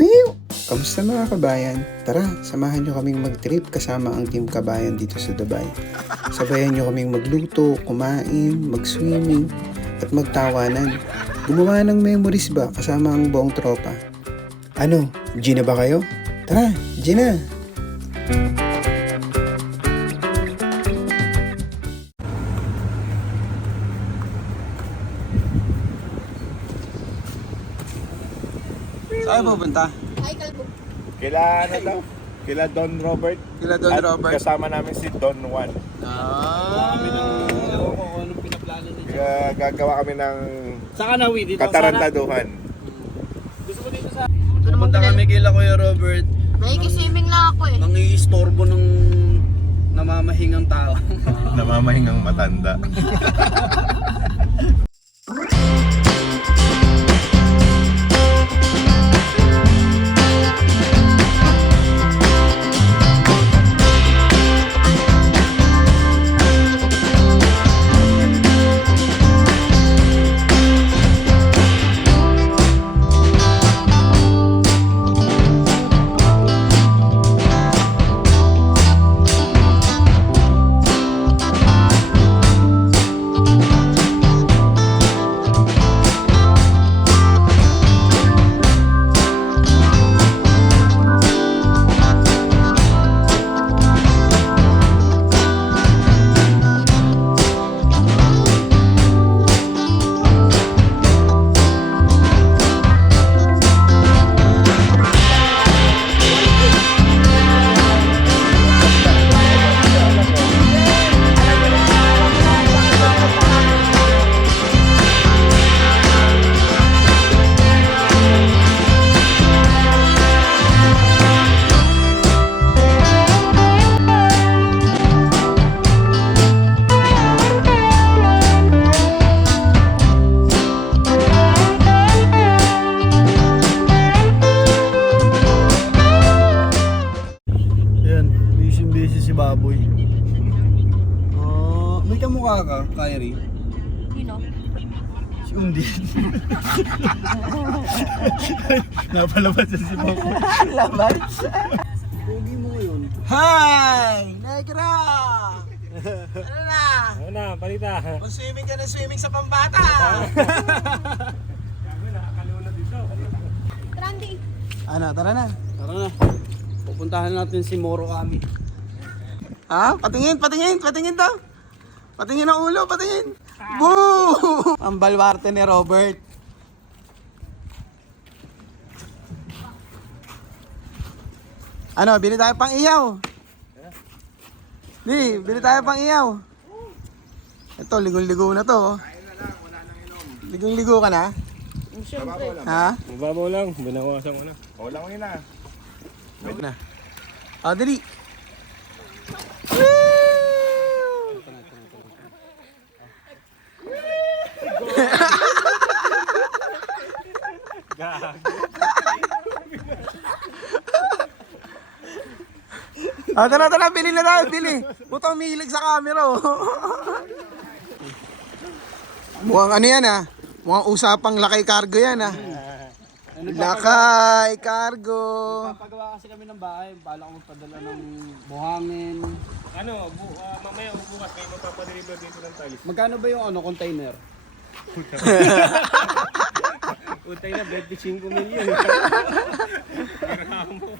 Ayun! Kamusta mga kabayan? Tara, samahan nyo kaming mag-trip kasama ang Team Kabayan dito sa Dubai. Sabayan nyo kaming magluto, kumain, mag-swimming, at magtawanan. Gumawa ng memories ba kasama ang buong tropa? Ano, G na ba kayo? Tara, G na! Saan pupunta? Ay, kalbo. Kila ano daw? Kila Don Robert. Kila Don At Robert. kasama namin si Don Juan. Ewan ko kung anong pinaplano niya. Kaya gagawa kami ng Saka nawi dito. katarantaduhan. Gusto mo dito sa... Pumunta kami kila Kuya Robert. Nakikiswimming lang ako eh. Nangiistorbo ng namamahingang tao. Namamahingang matanda. Si Baboy. May kamukha ka, Kyrie. Sino? Si Undi. Napalabas na si Baboy. Laban! Pogi mo ngayon. Hi! Negra! Ano na? Ano na, palita. Kung swimming ka na swimming sa pambata! Randy. Ano, tara na. Tara na. Pupuntahan natin si Moro Kami. Ha? Patingin daw. Patingin ang ulo, patingin. Boo! Ang balwarte ni Robert. Ano, bili tayo pang iyaw. Bili tayo pang iyaw. Ito, ligong-ligo na to. Ligong-ligo ka na? Ha? Mababaw lang, binawasan ko na. O lang yun na. Wait na. Ah, dali. Tara, bili na tayo, bili. Butang umihilig sa camera, oh. Mukhang ano yan, ah. Mukhang usapang lakay cargo yan, ah. Lakay cargo. Papagawa kasi kami ng bahay. Bala ko magpadala ng buhangin. Ano, mamaya o bukas may magpapadeliver dito ng tiles. Magkano ba yung container? Utay na, 25 million.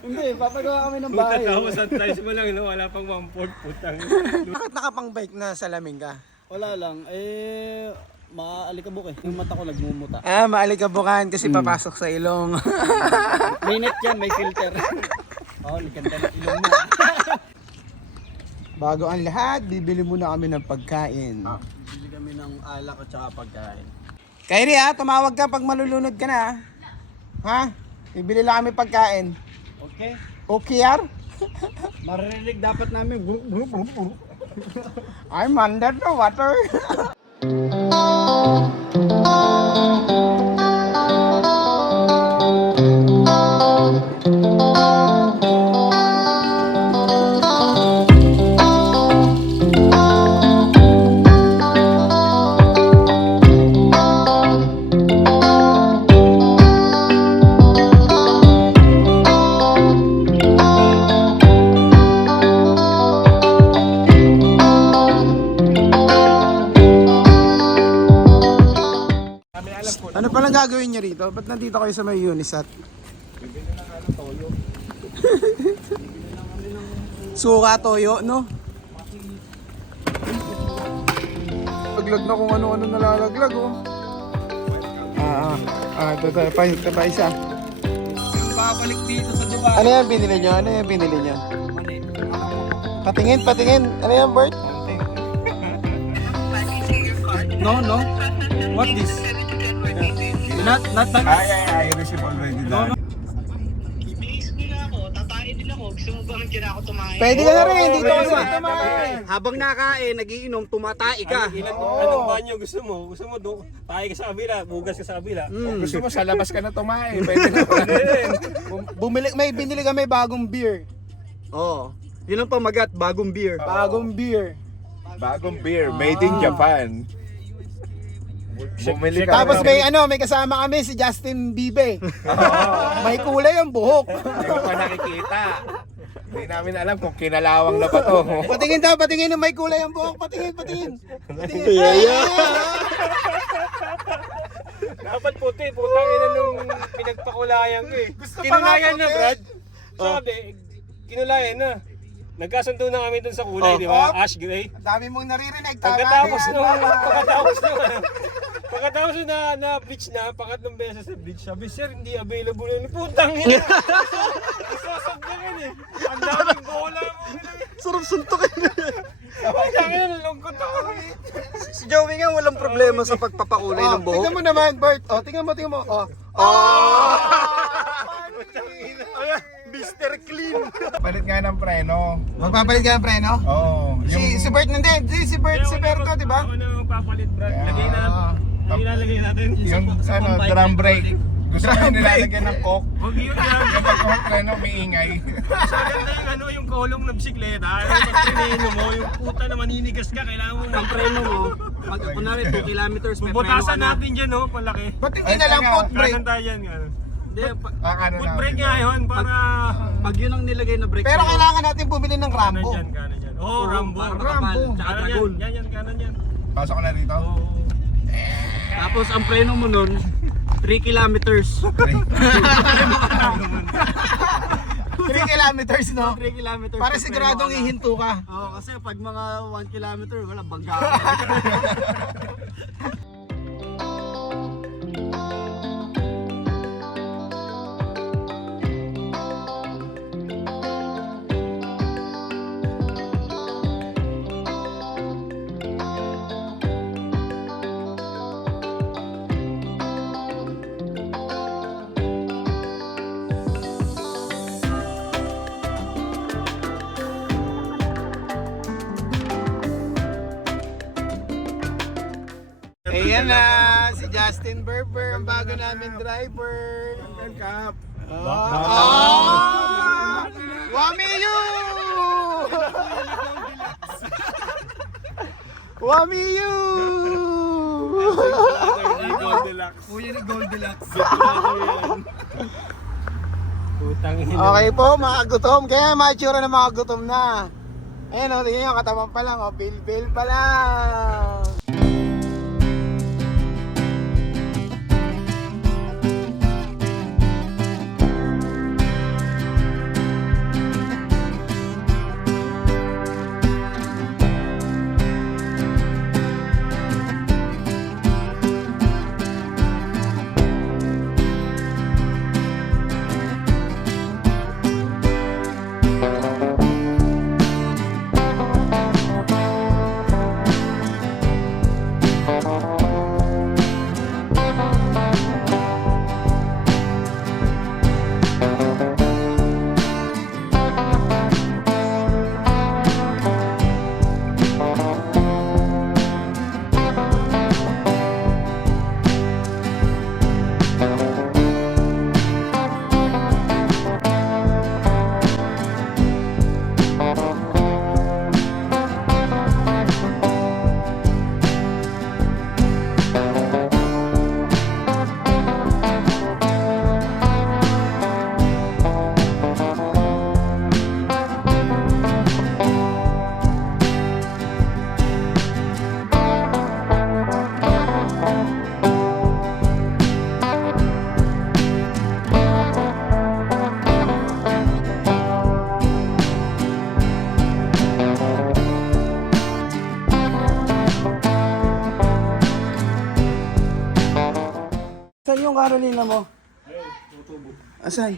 Hindi, papagawa kami ng bahay. Tapos ang tiles mo lang, no? Wala pang 1/4 putang. Bakit nakapang-bike na salamin ka? Wala lang. Maalikabok eh. Yung mata ko nagmumuta. Ah, maalikabukan kasi papasok sa ilong. May net yan, may filter. Ganda ng ilong mo. Bago ang lahat, bibili muna kami ng pagkain. Bili kami ng alak at saka pagkain. Kyrie, ha, tumawag ka pag malulunod ka na. Ha? Bibili lang kami pagkain. Okay? Okay, yar? Maririnig dapat namin. I'm under the water. dito? Ba't nandito kayo sa may Unisat? Suka toyo, no? Laglag na kung ano-ano nalalaglag, oh. Ito pa isa. Yung babalik dito sa Dubai. Ano yan binili nyo? Ano yan binili nyo? Mani. Patingin. Ano yan, Bert? No. What this? Not that. I receive already that. Pwede ka na rin, dito ka sa tumain. Habang nakain, nagiinom, tumatai ka. Anong banyo gusto mo? Gusto mo doon? Tayo ka sa kabila, bugas ka sa kabila. Gusto mo sa labas ka na tumain. Pwede na may binili kami bagong beer. Oo. Yun ang pamagat, bagong beer. Bagong beer. Bagong beer, made in Japan. Bumili ka. Tapos may kasama kami si Justin Bieber. May kulay ang buhok. Hindi ko pa nakikita. Hindi namin alam kung kinalawang na ba to. Patingin na may kulay ang buhok. Patingin. Dapat puti, putang ina nung pinagpakulayan ko eh. Kinulayan na, Brad. Sabi, kinulayan na. Nagkasundo na kami dun sa kulay, di ba? Ash gray. Dami mong naririnig. Pagkatapos nung na bleach na, pangatlong beses sa bleach, sabi, sir, hindi available yun. Putang ina. Isasagdagan eh. Ang daming bola mo. Sarap suntukin. Putang ina, nalungkot ako. Si Joey nga walang problema sa pagpapakulay ng buhok. Tingnan mo naman, Bert. Tingnan mo. Mr. Clean. Palit nga ng preno. Magpapalit ka ng preno? Oo. Si Bert nandun. Si Berto, di ba? Ako na magpapalit, Brad. Ilalagay natin. Yung drum brake. Gusto ko nilalagyan ng coke. Huwag yun yan. Kapag yung preno, may ingay. Mas maganda yung yung kolong ng bisikleta. Pag pinino mo, yung puta na maninigas ka, kailangan mo Ang preno mo, pag kunwari 2 kilometers may preno ka bubutasan na. natin dyan, no? Palaki. Ba't hindi na lang foot brake? Kanan tayo dyan, ano? Hindi, Ano Foot brake nga yun, para... pag yun ang nilagay na brake Pero mo, kailangan natin bumili ng Kanan Rambo. dyan, kanan dyan. Oh, Rambo. para makapal, tsaka Kanan dragon. yan, yan, kanan yan. Pasok ko na rito. Oo. Tapos ang preno mo nun, 3 kilometers. 3 kilometers, no? 3 kilometers. Para may siguradong preno ka na. ihinto ka. Oo, kasi pag mga 1 kilometer, wala bangga. Ayan na, si Justin Berber, ang bago namin driver. Welcome. Wamiyu! Wamiyu! Goldilocks. Kuya ni Goldilocks. Putang ina. Okay po, mga gutom. Kaya mature na mga gutom na. Ayan o, tingnan nyo, katawan pa lang. Bil pa lang. Carolina mo? Asan?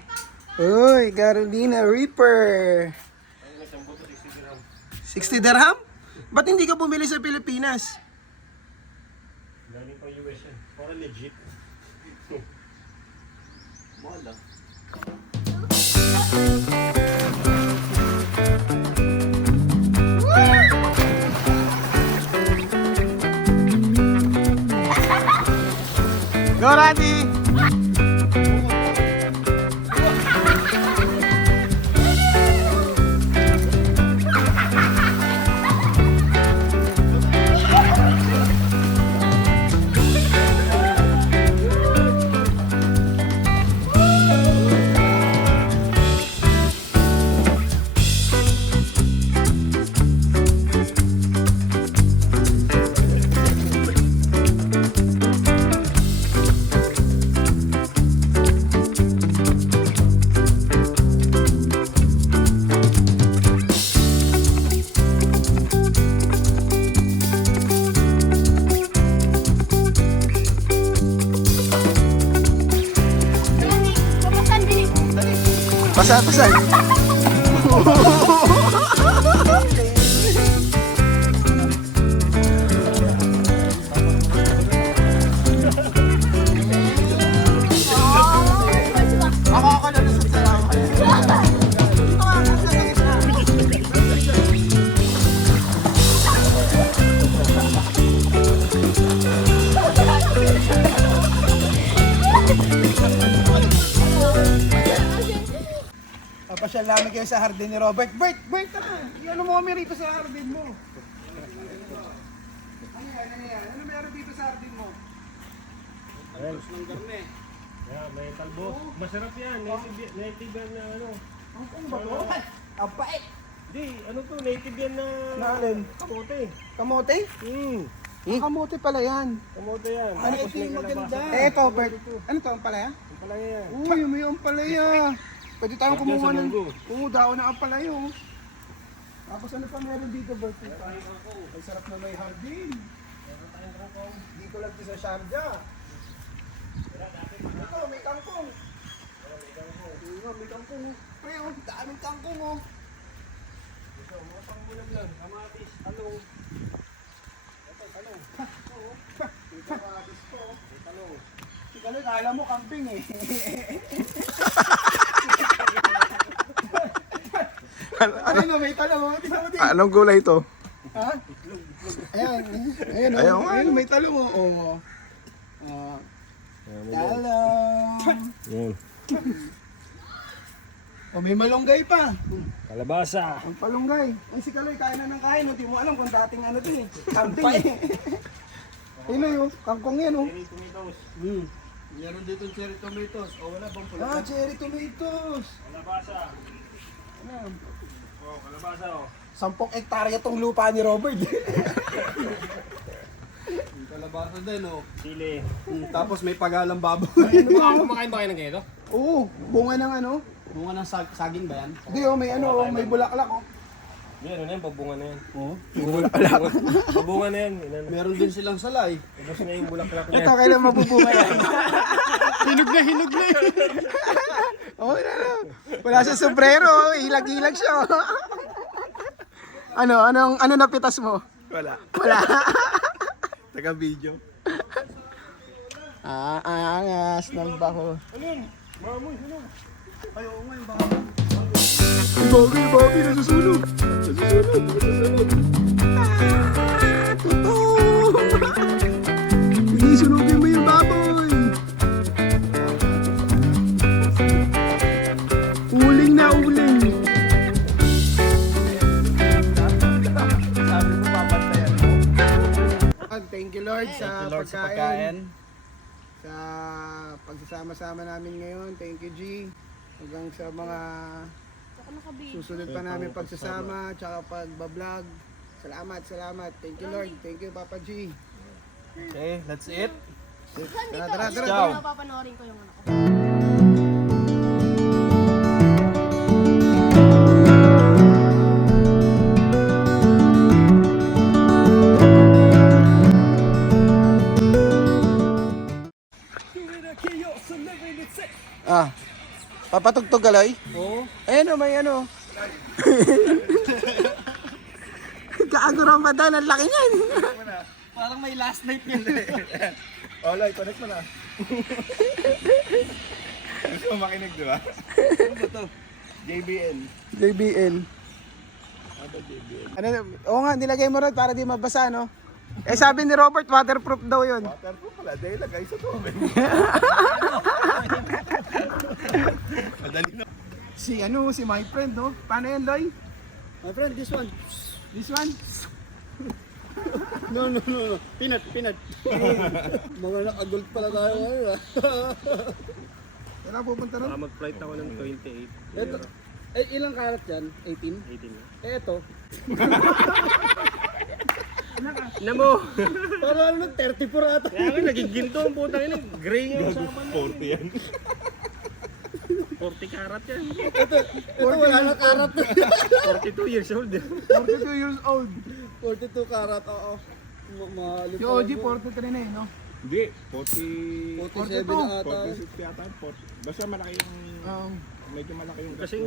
Uy, Carolina Reaper. 60 dirham? Ba't hindi ka bumili sa Pilipinas? Galing pa US yan. Para legit. Mahal ah. Go, Randy! Papasan din. Pasan. Ako na lusot sa'yo. Papasyal namin kayo sa hardin ni Robert. Bert, tara! Ano mo kami rito sa hardin mo? Ano yan? Ano meron dito sa hardin mo? Yeah, may talbo. Masarap yan. Native yan na ano. Ang ba to? Ang pait! Di, ano to? Native yan na... Naalin? Kamote. Kamote? Kamote pala yan. Kamote yan. Ano Tapos may kalabasa. ito, Bert. Ano to, ang palaya? Ang palaya yan. Uy, may ang palaya. Pwede tayong Sarap yan kumuha sa ng... munggo. Oo, daon na ang palaya. Oh. Tapos ano pa meron dito, Bert? Ay, sarap na may hardin. Dito lang sa Sharjah. Ito, may kangkong. May kangkong. Pre, oh, daming kangkong, oh. Ito, mga pangbulag lang. Kamatis, talong. Ito, talong. Ito, kamatis ko. Talong. Sigalo, kala mo camping, eh. Ano, may talong, oh. Tingnan mo din. Anong gulay ito? Ha? Ayan, ayun, may talong, oh. Oh. Talong. Yan. Oh, may malunggay pa. Kalabasa. Ang palunggay. Ay, si Kaloy, kain na ng kain. Hindi mo alam kung dating ano to eh. Camping eh. Ayun yun, kangkong yan oh. Cherry tomatoes. Meron dito cherry tomatoes. O wala bang pula? Ah, cherry tomatoes. Kalabasa. Ano? Oh, kalabasa oh. 10 hektarya tong lupa ni Robert. Yung kalabasa din oh. Sili. Tapos may pagalang baboy. Kumakain ba kayo ng ganito? Oo, bunga ng ano. Bunga ng saging ba yan? Hindi oh, may ano, oh, may bulaklak oh. Yan, ano yan? Babunga na yan. Oo. Babunga na yan. Meron din silang salay. Ubus na yung bulaklak na Ito, yan. kailan mabubunga yan? Hinog na yun. Oh, ano. Wala sa sombrero, oh. Hilag-hilag siya. Oh. Ano napitas mo? Wala. Wala. Taga-video. Angas ng baho. Ano yun? Mamoy, ano? Ay, oo nga yung baho. Bobby, nasusunog. Totoo. Hindi sunugin mo yung baboy. Uling na uling. Sabi mo papantayan mo. Thank you Lord sa Lord sa pagkain. pagkain. Sa pagsasama-sama namin ngayon. Thank you G. Hanggang sa mga Ako nakabili. susunod pa namin pagsasama, tsaka pagbablog. Salamat. Thank you Lord. Thank you Papa G. Okay, that's it. Tara. Ciao. Papanoorin ko yung ano ko. Papatugtog galoy? Oo. Ayan o, may ano. Gago Ramadan, ang laki niyan. Parang may last night yun. Oh, Loy, connect mo na. Gusto mo makinig, di ba? Ano ba to? JBL. JBL. Ano, oo nga, nilagay mo rin para di mabasa, no? Eh sabi ni Robert, waterproof daw yun. Waterproof pala, dahil lagay sa tubig. Madali na. Si my friend, no? Paano yan, Loy? My friend, this one. This one? No. Peanut. Mga nakagold pala tayo ngayon ah. Tara, pupunta rin. Mag-flight ako ng 28. Ito, ilang karat yan? 18? 18 na. Ito. Na mo! Parang ano, 34 ata. Kaya nga, naging ginto ang putang ina. Gray nga yung sama na. 40 yan. 40 karat yan. Ito wala na karat. 42 years old. 42 years old. 42 karat, oo. Mahalo Si pa OG, lang po. 43 na eh, no? Hindi, 40... 47 na ata. 46 yata. 40. Basta malaki yung... medyo malaki yung... Kasing,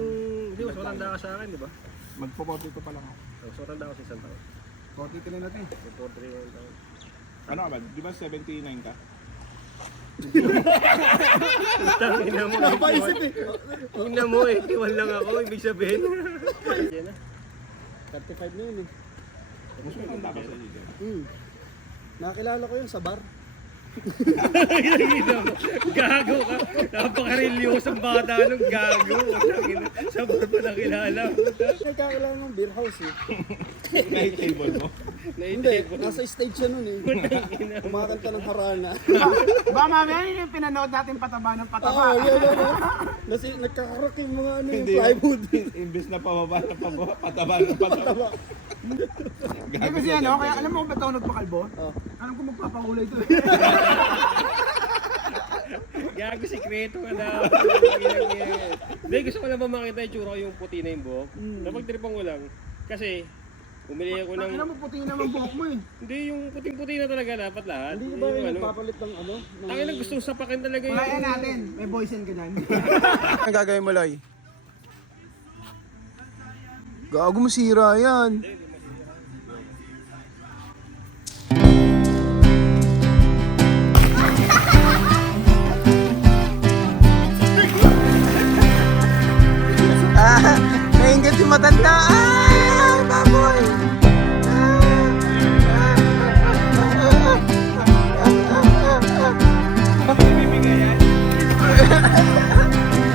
hindi, mas matanda ka sa akin, di ba? Magpo-42 pa lang ako. Mas matanda ako sa isang taon. 43 na eh. 43 yung taon. Ano ka ba? Di ba 79 ka? Ina mo, Napaisip eh. ina mo eh. Iwan lang ako, ibig sabihin. Yan na. 35 na yun eh. Mas maganda ka sa dito. Nakakilala ko yun sa bar. Gago ka. Napaka-relyosong bata nung gago. Sa bar pa nakilala. Nagkakilala ng beer house eh. Night table mo. Hindi, nasa stage siya nun eh. Kumakanta ng harana. Ba mamaya yun yung pinanood natin pataba ng pataba. Oo, yun. Nagkakarak yung mga ano yung plywood. Imbes na pababa na pababa, pataba na pataba. Hindi kasi ano, kaya alam mo kung ba't ako nagpakalbo? Oh. Alam ko magpapakulay to. Gago, sikreto ka na. Hindi, gusto ko lang ba makita yung tsura ko yung puti na yung buhok. Napagtripan ko lang. Kasi, bumili ako ng... Alam mo, puti naman buhok mo eh. Hindi, yung puting-puti na talaga dapat lahat. Hindi ba yung nagpapalit ng ano? Tangin na gustong sapakin talaga yung... Kulayan natin. May boysen ka dyan. Ang gagawin mo, Loy? Gago mo sira yan. Nainggit si matanda. Baboy.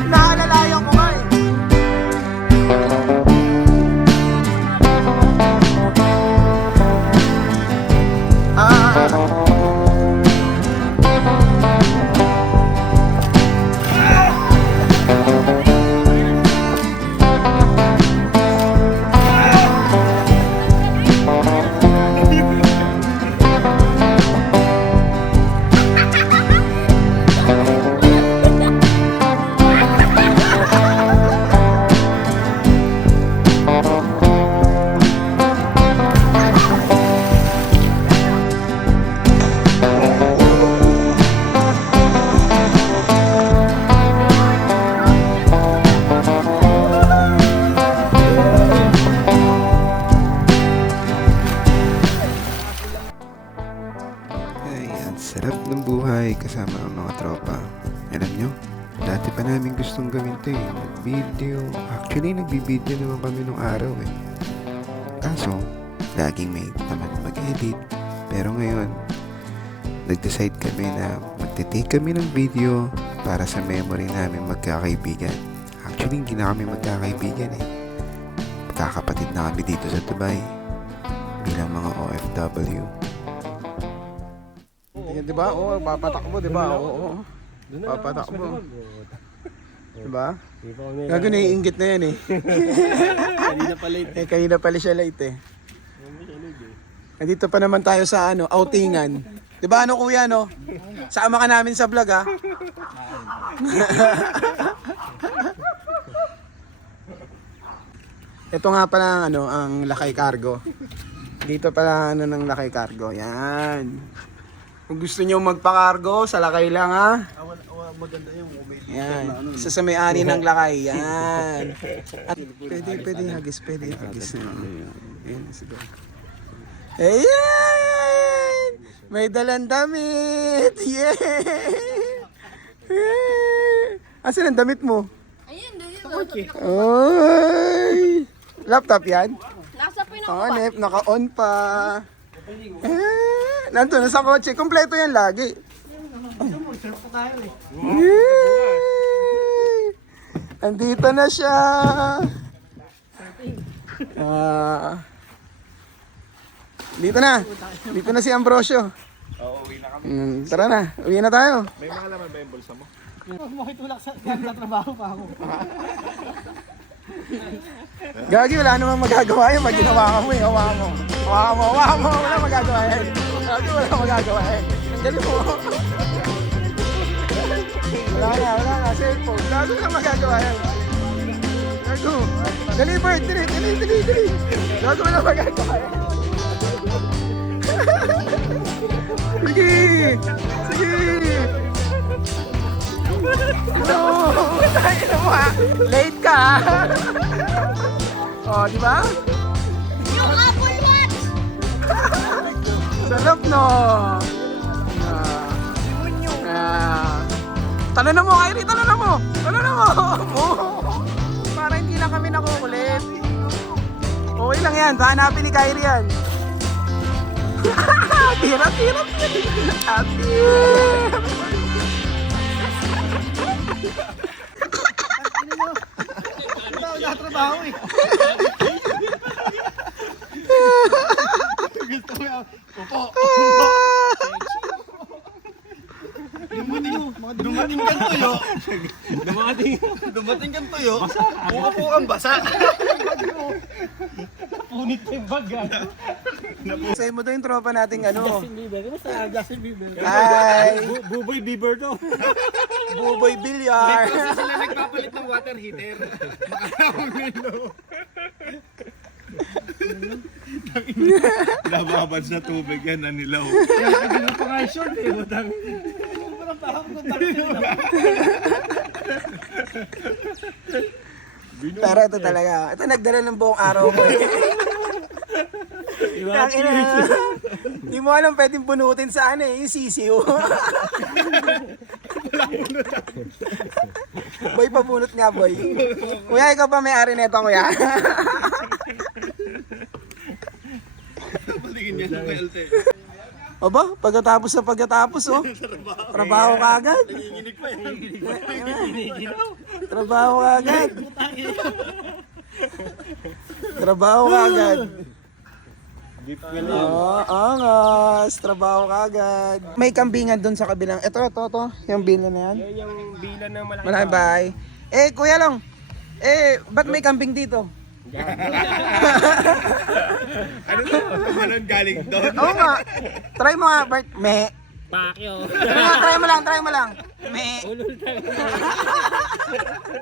Naalalayan ko nga eh. Ay, ang sarap ng buhay kasama ang mga tropa. Alam nyo, dati pa namin gustong gawin to eh. Mag-video. Actually, nagbibideo naman kami nung araw eh. Kaso, laging may tamad mag-edit. Pero ngayon, nag-decide kami na magte-take kami ng video para sa memory namin magkakaibigan. Actually, hindi na kami magkakaibigan eh. Magkakapatid na kami dito sa Dubai bilang mga OFW. Di ba? Oo, papatakbo, di ba? Oo. Papatakbo. Di ba? Gago naiinggit na yan eh. Kanina pa late. Kanina pala siya late eh. Nandito pa naman tayo sa outingan. Di ba ano kuya no? Sama ka namin sa vlog ha? Ito nga pala ang Lakay Cargo. Dito pala ng Lakay Cargo. Yan. Kung gusto niyo magpa-cargo, sa Lakay lang ha. Maganda yung umili. Yan. Isa sa may-ari ng lakay. Yan. At pwede hagis. Pwede hagis na. Ayan, sige. Ayan! May dalang damit! Yeah! Asan ang damit mo? Ayun, Ay! Laptop yan? nasa Oh, Nep, naka-on pa. Nandun na sa kotse. Kompleto yan lagi. Yay! Andito na siya. Dito na. Dito na si Ambrosio. Oo, uwi na kami. Tara na. Uwi na tayo. May mga laman ba yung bulsa mo? Gagi, wala namang magagawa yun. Pag ginawa ka mo, hawakan mo. Hawakan mo. Wala magagawa yan. Gagi, wala magagawa yan. Ang galing mo. Wala na. Cellphone. Gagi, wala magagawa yan. Gago. Dali, Bert. Dali. Gagi, wala magagawa yan. Sige. No, tayo na mo ha. Late ka ha. Oh, di ba? Yung Apple Watch! Sarap no. Tanong na mo, Kyrie, tanong na mo. Para hindi lang kami nakukulit. Okay lang yan, hanapin ni Kyrie yan. Hirap. Happy. Nakatrabaho eh. Gusto ko yan. Opo. Dumating kang tuyo. Dumating kang tuyo. Upo kang basa. Punit yung bag Sa'yo mo to yung tropa nating ano. Justin Bieber. Hi! Buboy Bieber to. Buboy Bilyar. Sila nagpapalit ng water heater. Nababad sa tubig yan, nanilaw. Hindi pa nga short eh. Butang. Pero ito talaga. Ito nagdala ng buong araw ko. Hindi mo alam pwedeng bunutin sa ano eh, yung sisiyo. Boy, pabunot nga boy. Kuya, ikaw pa may-ari nito kuya. Paligin niya ng PLT. Aba, pagkatapos oh. Trabaho ka agad. Trabaho ka agad. Angas. Trabaho ka agad. May kambingan doon sa kabilang. Ito. Yung bila na yan. Yan yung bilan ng malaki. Malaking bahay. Kuya lang. Ba't may kambing dito? Ano to? Kumanon galing doon. Oo nga. Try mo nga, Bert. Me. Pakyo. Try mo lang. Me.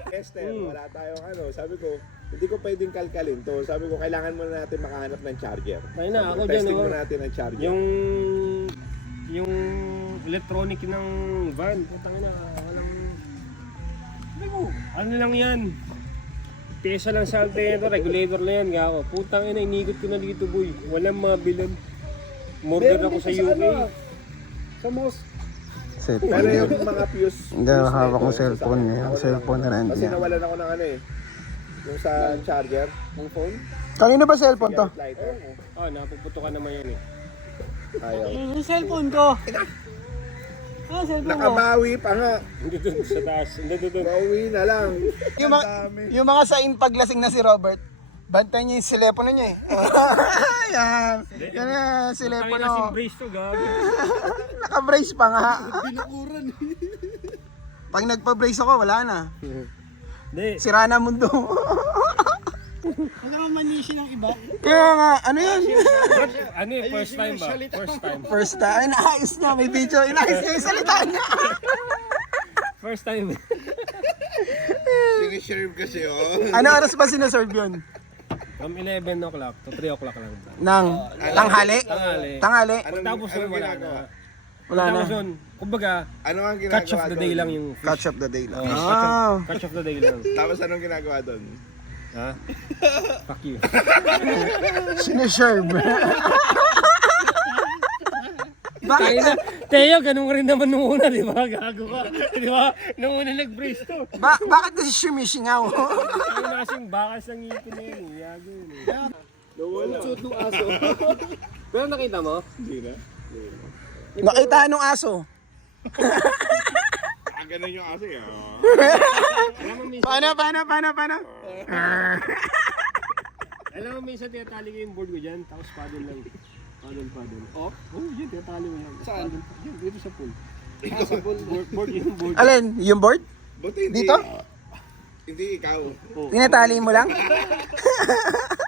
Esther, wala tayong ano. Sabi ko, hindi ko pwedeng kalkalin to. Sabi ko, kailangan muna natin makahanap ng charger. Ayun na, ako dyan, Testing oh. muna natin ang charger. Yung electronic ng van. Putang ina, walang... Ano lang yan? Pesa lang sa alternator, regulator lang yan. Gako. Putang ina, inigot ko na dito boy. Walang mga bilan. Murder ako sa UK. Sa most. Pero yung mga fuse. Hindi, hawak ko cellphone niya. Yung cellphone na rin Kasi niya. nawalan ako ng ano eh. Yung sa charger ng phone. Kanino ba cellphone to? Lighter. Napuputukan naman yan eh. Ayaw. Yung cellphone ko. Cellphone ko. Nakabawi pa nga. Hindi doon sa taas. Hindi doon. Bawi na lang. Yung mga sain paglasing na si Robert, bantay niya yung telepono niya eh. Yan. Yan yung Kami na telepono. brace to, gabi. Naka-brace pa nga. Binukuran. Pag nagpa-brace ako, wala na. Hindi. Sira na mundo. Huwag naman manishi ng iba. Kaya nga, ano yun? Ano eh, first time ba? First time. First time, inaayos niya. May video, inaayos niya yung salita niya. First time. Siniserve kasi oh. Ano oras ba sinaserve yun? From 11 o'clock to 3 o'clock lang. Nang tanghali? Tanghali. Tanghali? Pagtapos Anong wala ginagawa? na. Wala na. Tapos yun, kumbaga, Ano ang ginagawa catch of the day doon? lang yung fish. Catch up the day lang. Catch of the day lang. Tapos anong ginagawa doon? Ha? Fuck you. Sineserve. Bakit? Teo, ganun rin naman nung una, di ba? Gago ka. Di ba? Nung una nag-brace to. Bakit kasi sumisingaw? Ang nasing bakas ng ngipin na yun. Yago yun. Nawala. Ng aso. Pero nakita mo? Hindi na. Nakita nung aso. Ganun yung aso eh. Paano? Alam mo, minsan tinatali ko yung board ko dyan, tapos paddle lang. Paddle. Oh, yun, tinatali mo yan. Saan? Yun, dito sa pool. Sa pool, board yung board. Alin? Yung board? Buti hindi. Dito? Hindi ikaw. Tinatali mo lang?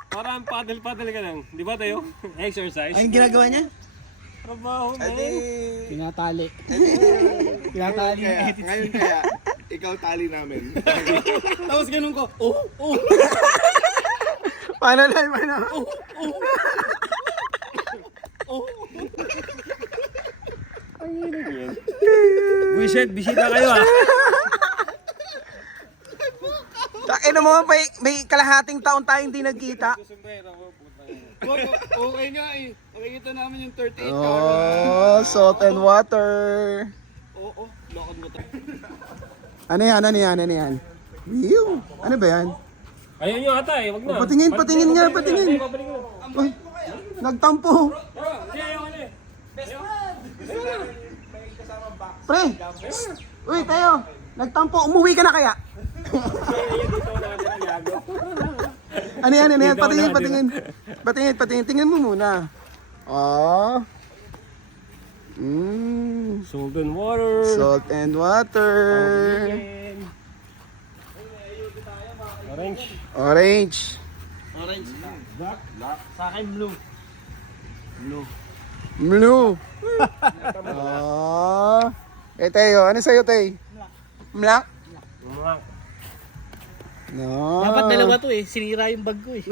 Parang paddle ka lang. Di ba tayo? Exercise. Anong ginagawa niya? Trabaho na Tinatali. Ngayon kaya, ikaw tali namin. Tapos ganun ko, oh. Paano? Buisit, bisita kayo ah. Takin mo, may kalahating taon tayong hindi nagkita. Okay nga eh. Nakikita namin yung 38 Oh, salt and water. Oo, lakad mo to. Ano yan? Ew, ano ba yan? Ayun yung ata eh, wag na. Patingin nga. Babalik ko. Uy, nagtampo. Hindi, ayaw ka na eh. Pre, uy, tayo. Nagtampo, umuwi ka na kaya? Ano yan? Patingin. Tingnan mo muna. Oh. Salt and water. Salt and water. Orange. Orange. Sa akin blue. Blue. Oh. Tayo, ano sa'yo, Tay? Black? No. Dapat dalawa to eh. Sinira yung bag ko eh.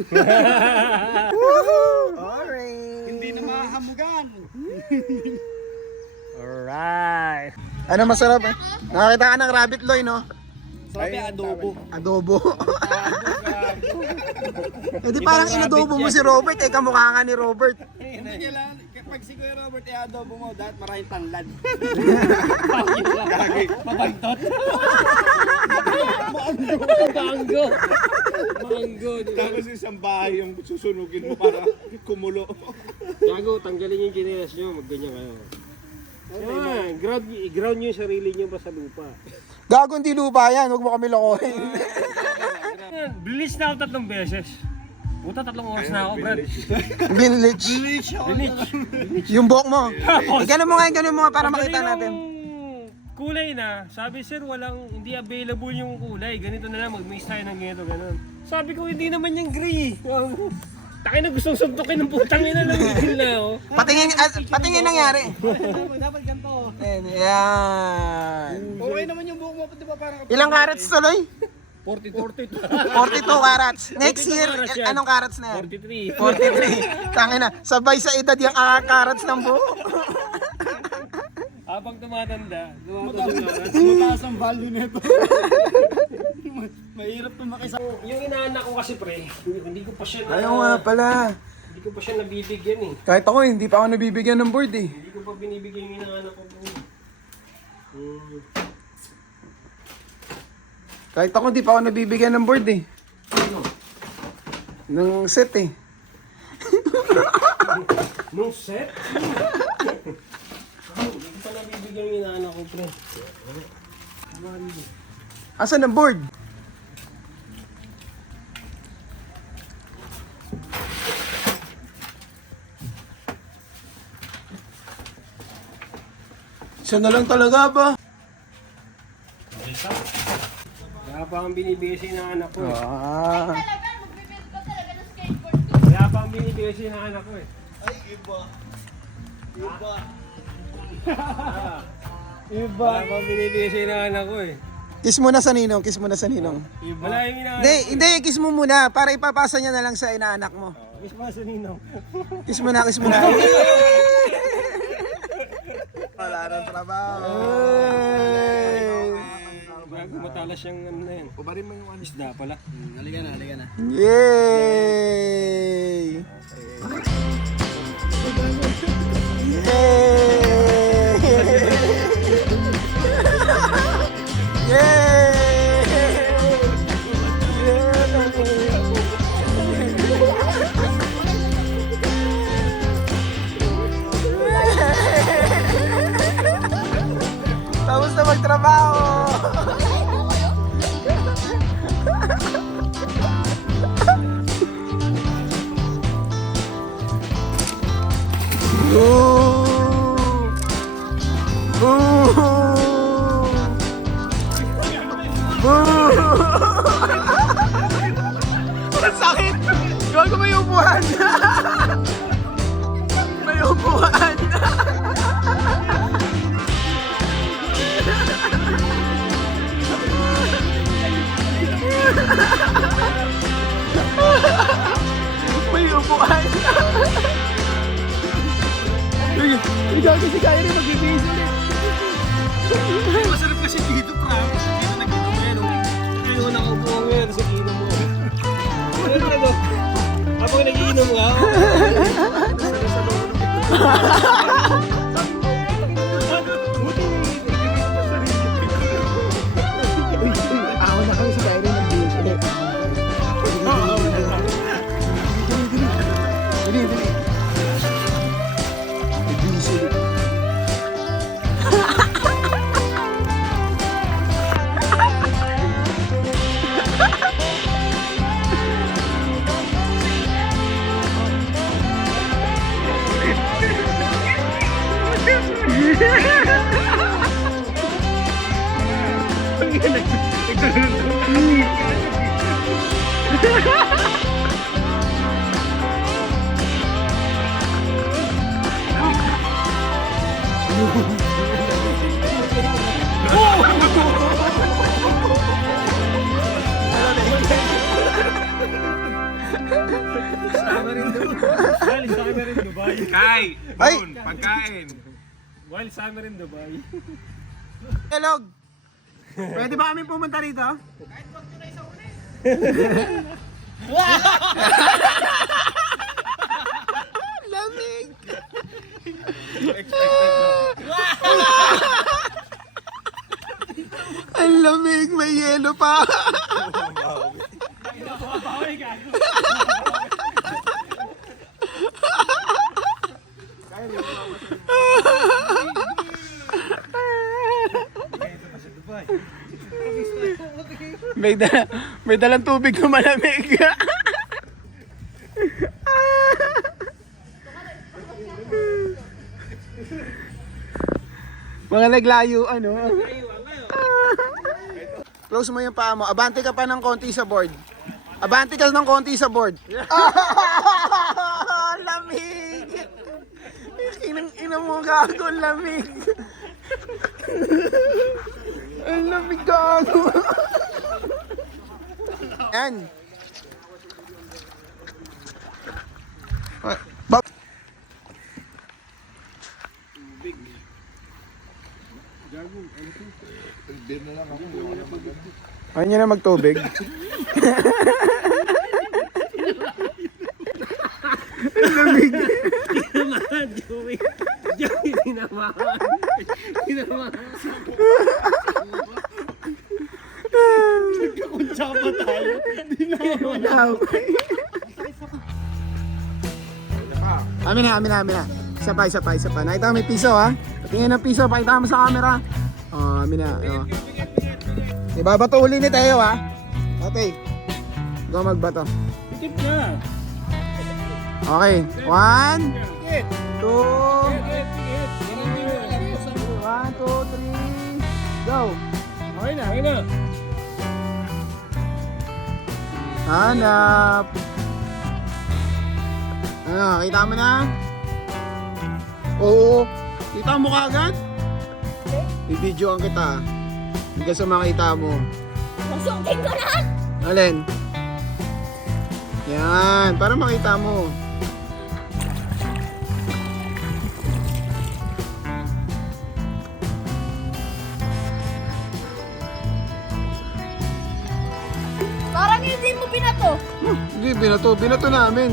Orange. Hindi na mahahamugan. Alright. Ano masarap eh? Nakakita ka ng rabbit loy, no? Sabi adobo. Adobo. Eh di parang inadobo mo si Robert, eh kamukha ka ni Robert. Hindi kailangan. Kapag si Kuya Robert i-adobo mo, dapat maraming tanglad. Mabagtot. Mango. Tapos isang bahay yung susunugin mo para kumulo. Gago, tanggalin yung chinelas nyo, magganyan kayo. Ground nyo yung sarili nyo ba sa lupa. Gago, hindi lupa yan, huwag mo kami lokohin. Bleach na ako 3 beses. Puta, 3 oras na ako, Brad. Village. Bleach. Yung buhok mo. Ganun mo nga para makita natin. Kulay na. Sabi, sir, hindi available yung kulay. Ganito na lang, mag-mix tayo ng ganito, ganun. Sabi ko, hindi naman yung gray. Takin na gustong suntukin ng putang ina lang. Hindi na ako. Patingin nangyari. Dapat ganito. Yan. Okay naman yung buhok mo, di ba parang Ilang carats tuloy? 42. 42 carats. Next 42 year, carats yan. anong carats na yan? 43. 43. Tangin na, sabay sa edad yung carats ng buhok. Habang tumatanda, mataas ang value nito. Mahirap na makisa. yung inaanak ko kasi pre, hindi ko pa siya Ayaw nga pala. Hindi ko pa siya nabibigyan eh. Kahit ako, hindi pa ako nabibigyan ng board eh. Hindi ko pa binibigyan yung inaanak ko. Kahit ako, hindi pa ako nabibigyan ng board eh. Ng set eh. No set? Hindi ko pa nabibigyan yung inaanak ko pre. Asan ang board? Siya na lang talaga ba? Kaya pa ang binibigay sa inaanak ko eh. Ah. Talaga, magbibili ka talaga ng skateboard ko. Kaya pa ang binibigay sa inaanak ko eh. Iba. Kaya pa ang binibigay sa inaanak ko eh. Kiss mo na sa ninong, Wala yung inaanak. Hindi, kiss mo muna para ipapasa niya na lang sa inaanak mo. Kiss mo sa ninong. Kiss mo na. wala nang trabaho. Bago matalas yung ano na yan. Ubarin mo yung ano. Isda pala. Halika na, halika na. Yay! Tapos na magtrabaho! Ang sakit! Gawa ko may upuan! May upuan! May upuan! Ikaw kasi kaya rin mag-ibis ulit. Masarap kasi dito, Frank. Dito nag-inom yan. Kaya mo nakaupo mo yan sa inom mo. Ano ba? Habang nag-iinom nga. Ako na kami si kaya rin mag-ibis ulit. Dali, dali. Mag-ibis ulit. While summer in Dubai. Kay! Ay! Yun, pagkain. While summer in Dubai. Helog! Pwede ba kami pumunta rito? Lamig! Ang lamig, may yelo pa. May dalang tubig na malamig. Mga naglayo, ano? Close mo yung paa mo. Abante ka pa ng konti sa board. Abante ka ng konti sa board. Lamig! Inang mo gago, lamig. Ang lamig gago. Yan. Ayaw niya na magtubig. Lamig. Tinamaan, Joey. Joey, tinamaan. Tinamaan. Nagkakunsya pa tayo. Tinamaan. Amin na. Isa pa. Nakita mo may piso ha? Tingin ng piso, pakita mo sa camera. Oh, amin na. Oh. Ibabato uli ni Teo ha? Okay. Ikaw magbato. Tip na. Okay. 1, 2, 1, 2, 3, go! Okay na. Hanap! Ano, kita mo na? Oo. Kita mo kaagad? I-videoan kita. Hanggang sa makita mo. Masukin ko na! Alin? Yan, para makita mo. binato. Hindi, binato. Binato namin.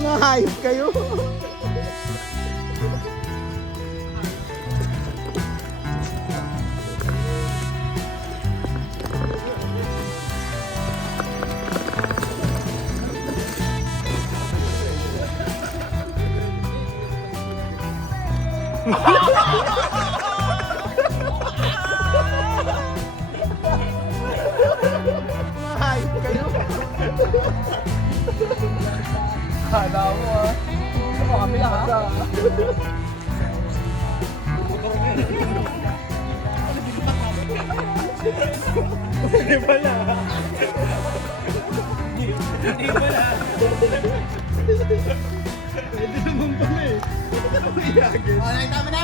Mga hayop kayo. Mga hayop kayo. Kala mo ah. Ano kami lang ah. Hindi pala. Hindi pala. Oh, nakita mo na?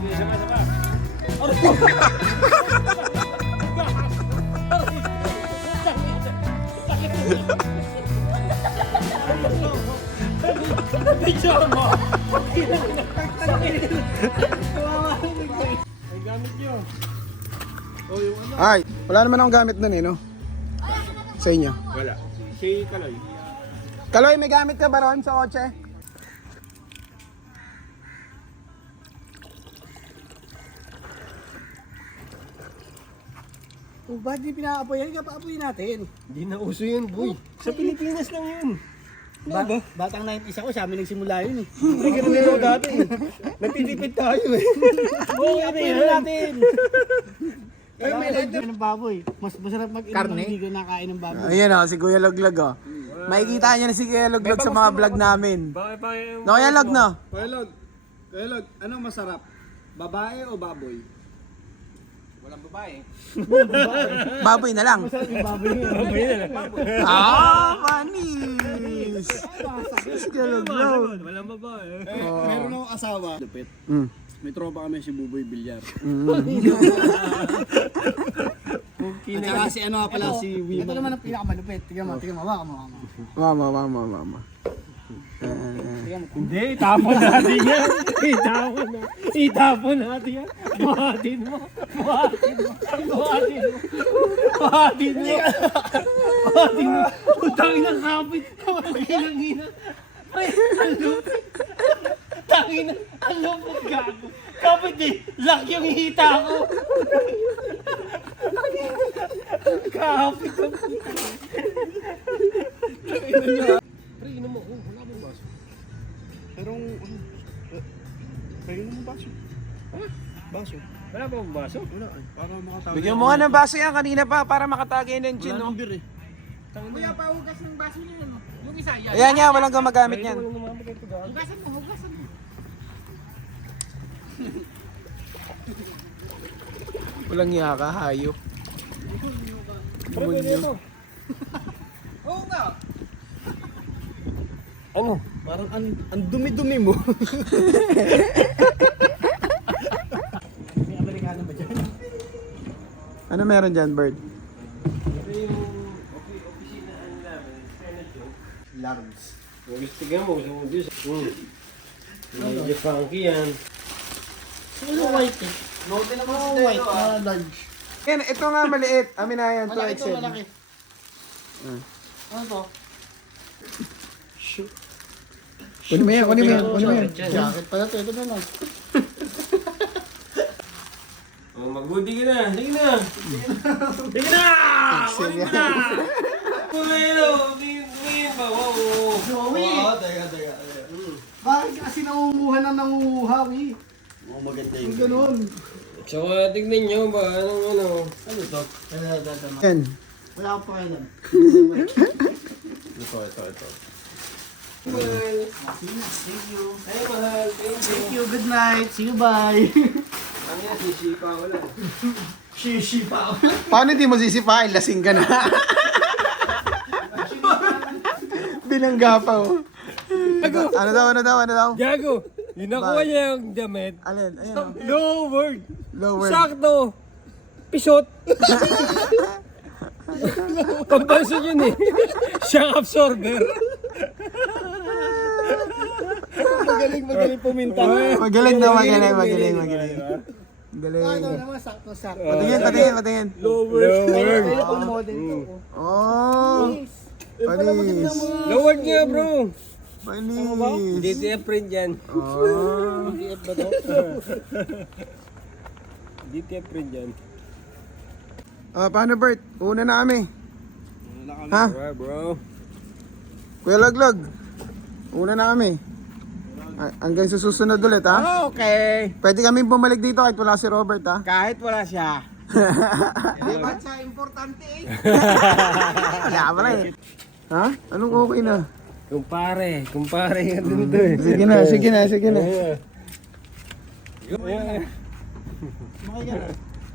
Sige, sama. Picture mo! Ay, gamit nyo. Ay, wala naman akong gamit nun eh, no? Sa inyo. Wala. Si Kaloy. Kaloy, may gamit ka ba ron sa kotse? Oh, ba't di pinaapoyan? Kapaapoyin natin. Hindi na uso yun, boy. Sa Pilipinas lang yun. Batang 90s ako, sa amin nagsimula yun eh. Ay, ganun din ako dati. Nagtitipid tayo eh. Oo, apoyin natin. Ay, may lagyan ng baboy. Mas masarap mag-inom Karne? ng hindi ko nakain ng baboy. Ayan o, si Kuya Loglag o. Makikita niya na si Kuya Loglag sa mga vlog namin. Bakit pa yung... No, Kuya Log, no? Kuya Log, anong masarap? Babae o baboy? Baboy na lang. Baboy nga. Babay na lang. Ah, panis! Si Kuya Loglag. Walang babae. Meron akong asawa. Lupit. Mm. May tropa kami si Buboy Bilyar. Okay At saka si ano nga pala, si Wima. Ito naman ang pinakamalupit. Tignan mo, hawa mo. Mama. Hindi, itapon natin yan. Itapon natin yan. Buhatin mo. Utangin ng kapit. Pagkilang-ina. Ay, ang lupit. Tangin na, ang lupit gago. Kapit eh, lock yung hita ko. Kapit ko. Pre, inom mo. Wala mo baso. Baso. Wala ba mong baso? Wala eh. Para makatawag. Bigyan mo nga ng baso yan kanina pa para makatagay ng engine, Wala no? nang beer eh. Kuya, pahugas ng baso niyo. Yung isa yan. Ayan yan, walang gumagamit yan. Hugasan mo. Walang yaka, hayop. Demonyo. Oo nga. Ano? Parang ang dumi-dumi mo. May Amerikano ba dyan? Ano meron dyan, Bird? Ito yung opisina nila. Senate yun. Larms. Gusto mo, gusto mo Diyos. Medyo funky yan. Ano white eh? Note naman si white na large. Yan, ito nga maliit. Amin na yan, to Malaki to, Excel. malaki. Ano to? Kunin mo yan. Jacket pala to, ito na lang. Oh, mag-goodie ka na. Sige na. Sige na! Excel yan. Pumelo! Tingin ba? Wow! Joey! Teka. Bakit kasi nangunguha ng nangunguha, eh? Oh, maganda Yung ganun. Tsaka tignan nyo ba? Ano? Ano to? Yan. Wala akong pakialam. Ito. Mahal. Thank you. Ay, mahal. Thank you, good night. See you, bye. Ang yan, sisipa ko lang. Shishi pa. Paano di mo sisipain? Lasing ka na. Binangga pa, oh. Ano daw? Gago! Yung nakuha niya yung damit. Alin? Ayan, oh. Lower. Lower. Sakto. Pisot. Pambanso yun eh. Shock absorber. Magaling puminta. Magaling na, magaling. Galing. Ano naman, sakto-sakto. Patingin. Lower. Kaya pang model to. Oh. Panis. Lower niya, bro. Panis. DTF print yan. Oh. DTF print yan. Paano Bert? Una na kami. Ha? Alright, bro. Kuya Laglag. Una na kami. Hanggang sa susunod ulit ha. Okay. Pwede kami bumalik dito kahit wala si Robert ha. Kahit wala siya. Di ba siya importante eh? Wala pala eh. Ha? Anong okay na? Kumpare nga din ito eh. Sige na.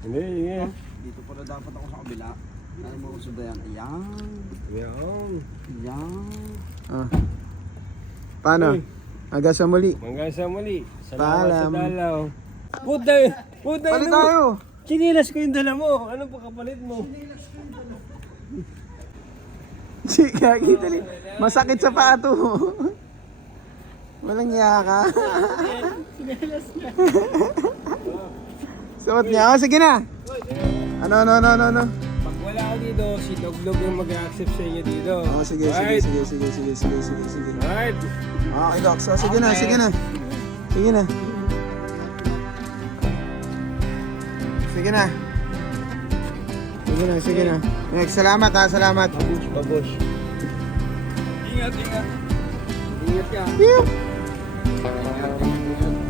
Hindi, yeah. Dito pala dapat ako sa kabila. Ay mo sudayan. Ayan. Yan. Ah. Paano? Hanggang sa muli. Hanggang sa muli. Salamat Paalam. sa dalaw. Puta, Palit tayo. Chinilas ko yung dala mo. Ano pa kapalit mo? Chika, dali. Masakit sa pato. Walang niya ka. Suot niya. Oh, sige na. Ano. Pag wala ako dito, si Doglog yung mag-accept sa inyo dito. Oh, sige. Alright. Okay, Doc. So, sige na. Next, salamat. Babush. Ingat. Ingat ka. Pew! Ingat.